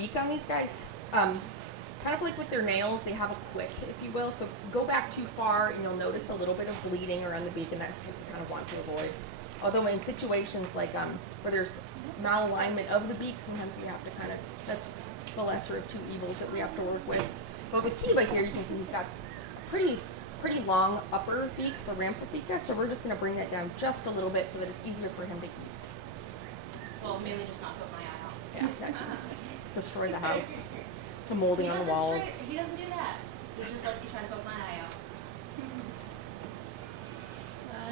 beak on these guys, kind of like with their nails, they have a quick, if you will. So go back too far and you'll notice a little bit of bleeding around the beak, and that's what you kind of want to avoid. Although in situations like where there's malalignment of the beak, sometimes we have to kind of, that's the lesser of two evils that we have to work with. But with Kiba here, you can see he's got a pretty long upper beak, the rampant beak, so we're just going to bring that down just a little bit so that it's easier for him to eat. Well, mainly just not put my eye out. Yeah, that should destroy the house. The molding on the walls. He doesn't do that. He just lets you try to poke my eye out.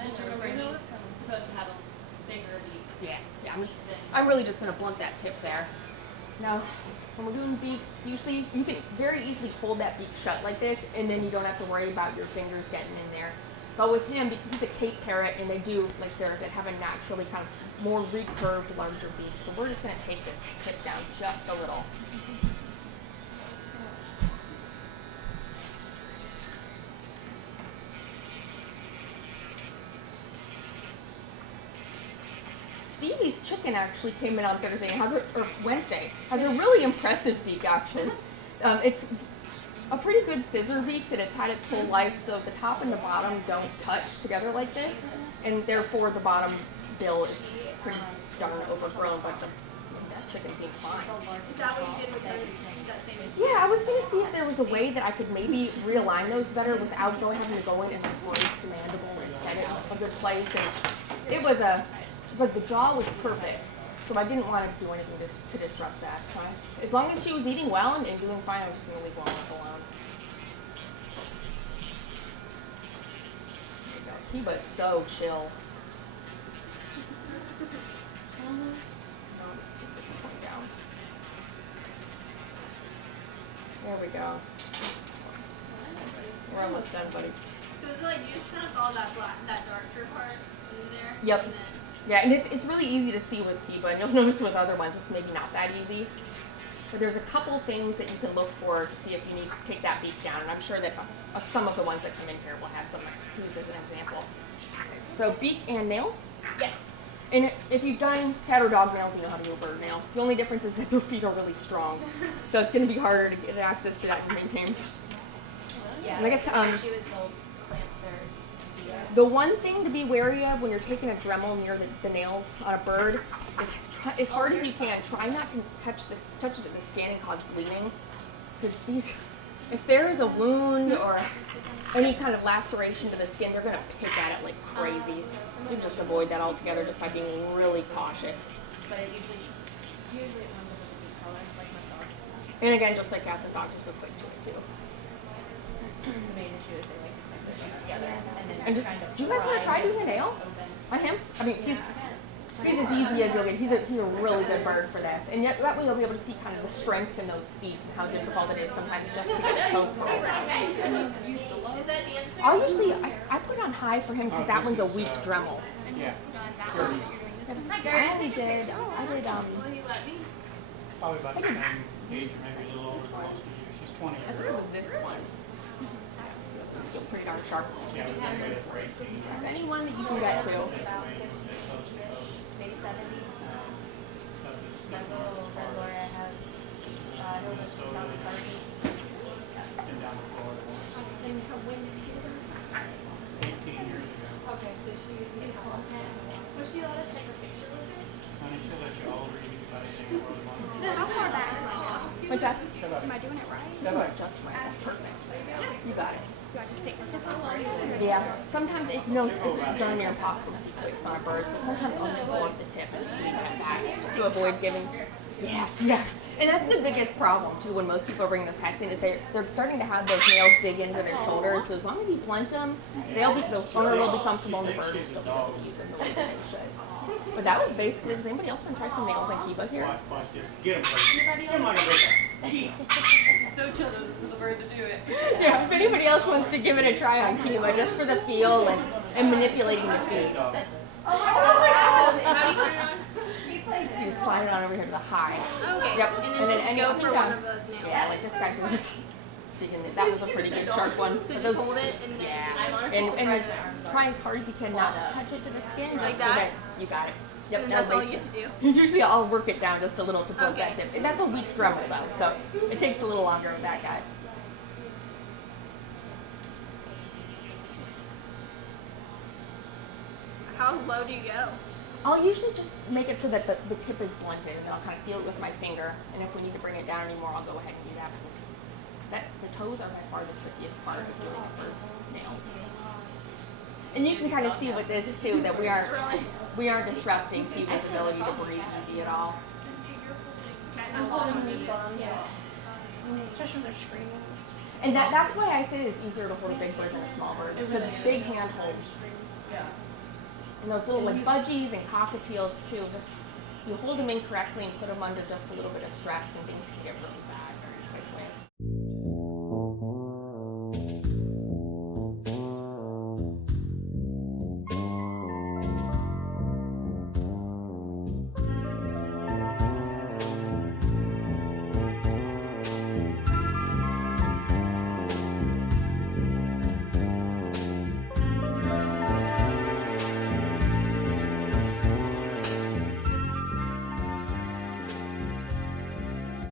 Just remember, he's supposed to have a bigger beak. Yeah. I'm really just going to blunt that tip there. Now, when we're doing beaks, usually you can very easily hold that beak shut like this, and then you don't have to worry about your fingers getting in there. But with him, he's a Cape parrot, and they do, like Sarah said, have a naturally kind of more recurved, larger beak. So we're just going to take this tip down just a little. Stevie's chicken actually came in on Thursday and or Wednesday. Has a really impressive beak action. It's a pretty good scissor beak that it's had its whole life, so the top and the bottom don't touch together like this, and therefore the bottom bill is pretty darn overgrown, but the chicken seems fine. Is that what you did with that famous? Yeah, I was going to see if there was a way that I could maybe realign those better without having to go in and raise the mandible and set it a good place. And it was like the jaw was perfect, so I didn't want to do anything to disrupt that. So as long as she was eating well and doing fine, I was just going to leave Walnut alone. Kiba's so chill. Let's keep this one down. There we go. We're almost done, buddy. So is it like you just kind of follow that darker part in there? Yep. Yeah, and it's really easy to see with Kiba, and you'll notice with other ones it's maybe not that easy. But there's a couple things that you can look for to see if you need to take that beak down, and I'm sure that some of the ones that come in here will have some to use as an example. So beak and nails? Yes. And if you've done cat or dog nails, you know how to do a bird nail. The only difference is that their feet are really strong, so it's going to be harder to get access to that and maintain. Yeah. And I guess she was told clamp their. The one thing to be wary of when you're taking a Dremel near the nails on a bird is as hard as you can, try not to touch it to the skin and cause bleeding. Because if there is a wound or any kind of laceration to the skin, they're going to pick at it like crazy. So you just avoid that altogether just by being really cautious. But it usually it runs with a deep color, like my dogs. And again, just like cats and dogs, there's a quick to it too. The main issue is they like to connect their feet together And do you guys want to try doing a nail on him? I mean, he's as easy as you'll get. He's a really good bird for this. And yet that way you'll be able to see kind of the strength in those feet and how difficult it is sometimes just to get the toe curl. I'll usually, I put it on high for him because that one's a weak Dremel. Yeah. I did, Probably about the same age, or maybe a little over close to you. She's 20 I years think it old. was this one. So it's still pretty darn sharp. Yeah, we've been with it for 18 years. Anyone that you can get to. Maybe 70. My little friend Laura has Minnesota party. Been down to Florida once. And when did you get her? 18 years ago. Okay, so she will she let us take a picture with her? Honey, she'll let you all read about anything you really want. How far back is my nail? What's that? Am I doing it right? You are just right. That's perfect. You got it. Do I just take the tip off? Yeah. Sometimes it's darn near impossible to see quicks on a bird, so sometimes I'll just pull up the tip and just leave it at that, just to avoid giving. Yes, yeah. And that's the biggest problem too when most people are bringing their pets in is they're starting to have those nails dig into their shoulders. So as long as you blunt them, the owner will be comfortable and the bird will still be able to use them the way that they should. But that was basically. Does anybody else want to try some nails on Kiba here? Get him, please. I'm not going to break that. So chill, this is the bird to do it. Yeah, if anybody else wants to give it a try on Kiba, just for the feel and manipulating the feet. How do you turn it on? You slide it on over here to the high. Okay. Yep. And then just any go up and for down. one of those nails. Yeah, like this guy was. That was a pretty good sharp one. So But just hold it and then and try as hard as you can not to touch it to the skin, just Like so that? that you got it. Yep, And I'll that's all waste you it. have to do. Usually I'll work it down just a little to build Okay. that dip. And that's a weak Dremel though, so it takes a little longer with that guy. How low do you go? I'll usually just make it so that the tip is blunted, and then I'll kind of feel it with my finger. And if we need to bring it down anymore, I'll go ahead and do that. Because the toes are by far the trickiest part of doing it for nails. And you can kind of see with this too that we aren't disrupting Hugo's ability to breathe easy at all. I'm holding these bottoms. Yeah. Especially when they're screaming. And that's why I say it's easier to hold a big bird than a small bird, because big hand holds. Yeah. And those little like budgies and cockatiels too, just you hold them incorrectly and put them under just a little bit of stress and things can get really bad.